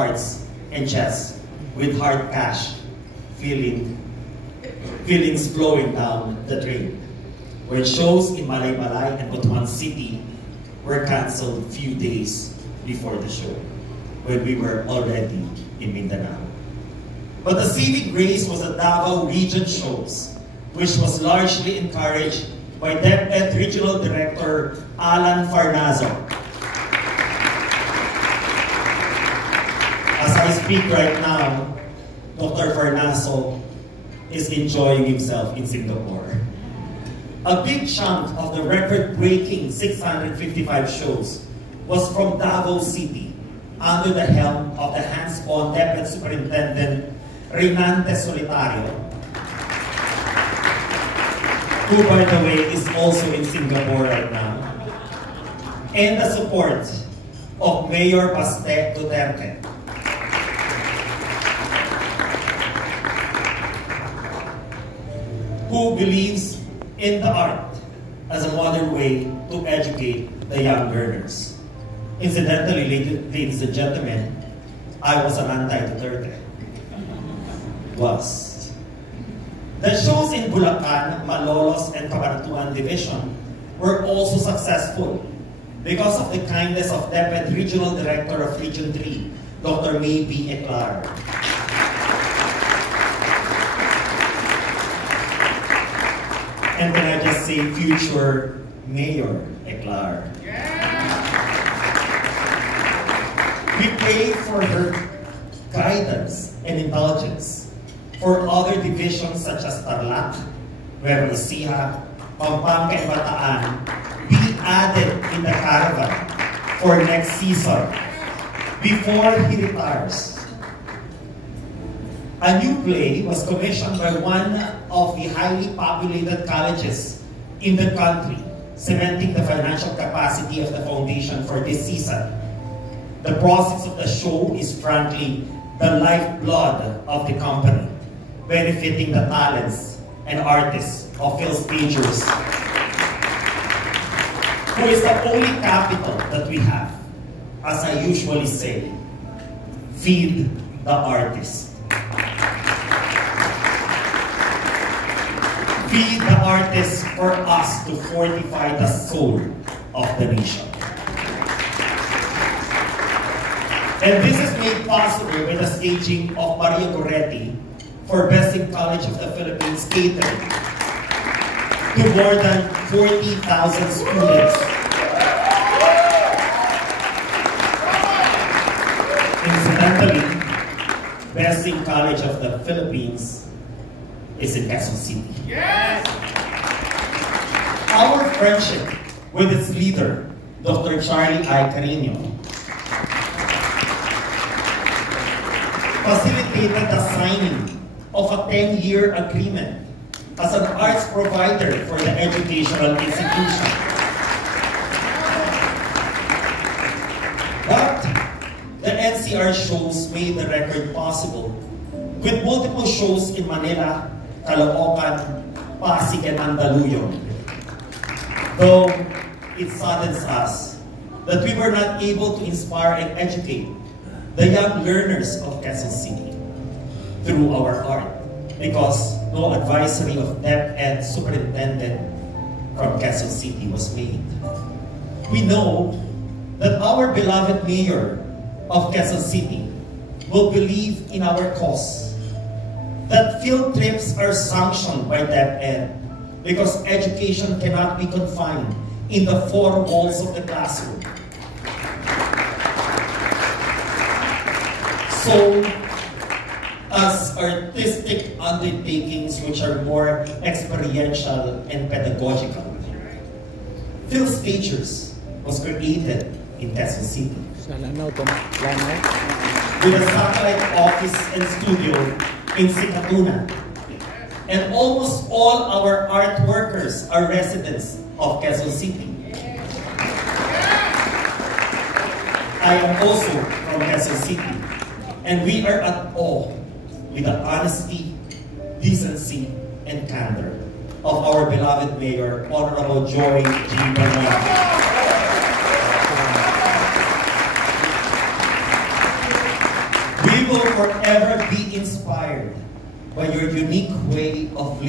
darts and chess with hard cash feelings flowing down the drain, where shows in Malaybalay and Butuan City were cancelled a few days before the show, when we were already in Mindanao. But the saving grace was the Davao region shows, which was largely encouraged by DepEd Regional Director Alan Farnazo. As I speak right now, Dr. Farnazo is enjoying himself in Singapore. A big chunk of the record-breaking 655 shows was from Davao City, under the helm of the hands-on DepEd Superintendent Reynante Solitario, who, by the way, is also in Singapore right now, and the support of Mayor Baste Duterte. Who believes in the art as a modern way to educate the young learners. Incidentally, ladies and gentlemen, I was an anti-Duterte. Was. The shows in Bulacan, Malolos, and Cabanatuan Division were also successful because of the kindness of DepEd Regional Director of Region 3, Dr. May B. Eclar. And can I just say, future Mayor Eclar. We pray for her guidance and indulgence for other divisions such as Tarlac, Nueva Ecija, Pampanga, and Bataan be added in the caravan for next season before he retires. A new play was commissioned by one of the highly populated colleges in the country, cementing the financial capacity of the foundation for this season. The process of the show is frankly the lifeblood of the company, benefiting the talents and artists of Phil Stagers, who is the only capital that we have. As I usually say, feed the artist. Feed the artists for us to fortify the soul of the nation. And this is made possible by the staging of Maria Goretti for Best in College of the Philippines catering to more than 40,000 students. Incidentally, Best in College of the Philippines is in Quezon City. Yes! Our friendship with its leader, Dr. Charlie I. Carino, facilitated the signing of a 10-year agreement as an arts provider for the educational institution. But the NCR shows made the record possible with multiple shows in Manila, Caloocan, Pasig, and Mandaluyong. Though it saddens us that we were not able to inspire and educate the young learners of Quezon City through our art, because no advisory of DepEd Superintendent from Quezon City was made. We know that our beloved Mayor of Quezon City will believe in our cause, that field trips are sanctioned by DepEd because education cannot be confined in the four walls of the classroom. So, as artistic undertakings which are more experiential and pedagogical, Phil Stagers was created in Quezon City with a satellite office and studio in Sikatuna. And almost all our art workers are residents of Quezon City. I am also from Quezon City, and we are at awe with the honesty, decency, and candor of our beloved Mayor, Honorable Joy G. Bernardo. We will forever be inspired by your unique way of living.